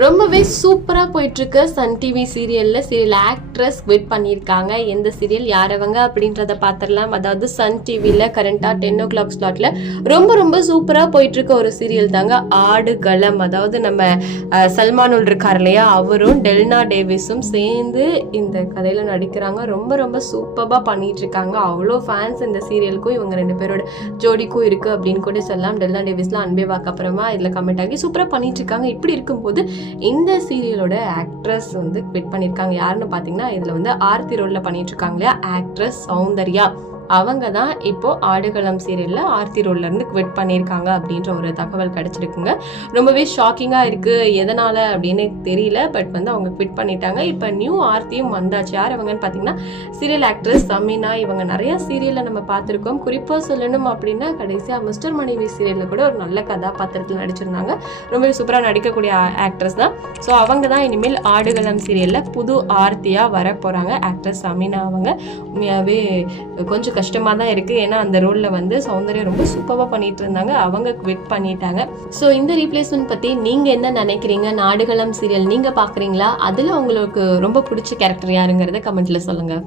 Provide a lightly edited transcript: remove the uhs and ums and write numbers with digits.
ரொம்பவே சூப்பராக போயிட்டுருக்கு Sun TV serial actress quit பண்ணியிருக்காங்க. எந்த சீரியல் யாரவங்க அப்படின்றத பார்த்துடலாம். அதாவது சன் டிவியில் கரண்ட்டாக 10 o'clock ஸ்லாட்டில் ரொம்ப சூப்பராக போயிட்டுருக்க ஒரு சீரியல் தாங்க ஆடுகளம். அதாவது நம்ம சல்மானுல் இருக்கார் இல்லையா, அவரும் டெல்னா டேவிஸும் சேர்ந்து இந்த கதையில் நடிக்கிறாங்க. ரொம்ப சூப்பராக பண்ணிட்டு இருக்காங்க. அவ்வளோ ஃபேன்ஸ் இந்த சீரியலுக்கும் இவங்க 2 பேரோட ஜோடிக்கும் இருக்குது அப்படின்னு கூட சொல்லலாம். டெல்னா டேவிஸ்லாம் அன்பே வாக்கு அப்புறமா இதில் கமெண்ட் ஆகி சூப்பராக பண்ணிட்டு இருக்காங்க. இப்படி இருக்கும்போது இந்த சீரியலோட ஆக்ட்ரஸ் குவிட் பண்ணியிருக்காங்க. யாருன்னு பார்த்தீங்கன்னா இதில் ஆர்த்தி ரோலில் பண்ணிட்டு இருக்காங்க இல்லையா, ஆக்ட்ரஸ் சௌந்தர்யா. அவங்க தான் இப்போ ஆடுகளம் சீரியலில் ஆர்த்தி ரோல்லேருந்து குவிட் பண்ணியிருக்காங்க அப்படின்ற ஒரு தகவல் கிடச்சிருக்குங்க. ரொம்பவே ஷாக்கிங்காக இருக்குது. எதனால் அப்படின்னு தெரியல. பட் அவங்க குவிட் பண்ணிட்டாங்க. இப்போ நியூ ஆர்த்தியும் வந்தாச்சு. யார் அவங்கன்னு பார்த்தீங்கன்னா சீரியல் ஆக்ட்ரஸ் சமீனா. இவங்க நிறையா சீரியலில் நம்ம பார்த்துருக்கோம். குறிப்பாக சொல்லணும் அப்படின்னா கடைசியாக மிஸ்டர் மனைவி சீரியலில் கூட ஒரு நல்ல கதாபாத்திரத்தில் நடிச்சிருந்தாங்க. ரொம்பவே சூப்பராக நடிக்கக்கூடிய ஆக்ட்ரஸ் தான். ஸோ அவங்க தான் இனிமேல் ஆடுகளம் சீரியலில் புது ஆர்த்தியாக வர போகிறாங்க. ஆக்ட்ரஸ் சமீனா அவங்க உண்மையாகவே கொஞ்சம் கஷ்டமாக தான் இருக்குது. ஏன்னா அந்த ரோலில் சௌந்தர்யா ரொம்ப சூப்பராக பண்ணிட்டு இருந்தாங்க. அவங்க குவிட் பண்ணிட்டாங்க. ஸோ இந்த ரீப்ளேஸ்மெண்ட் பற்றி நீங்கள் என்ன நினைக்கிறீங்க? ஆடுகளம் சீரியல் நீங்கள் பார்க்குறீங்களா? அதில் உங்களுக்கு ரொம்ப பிடிச்ச கேரக்டர் யாருங்கிறத கமெண்ட்டில் சொல்லுங்கள்.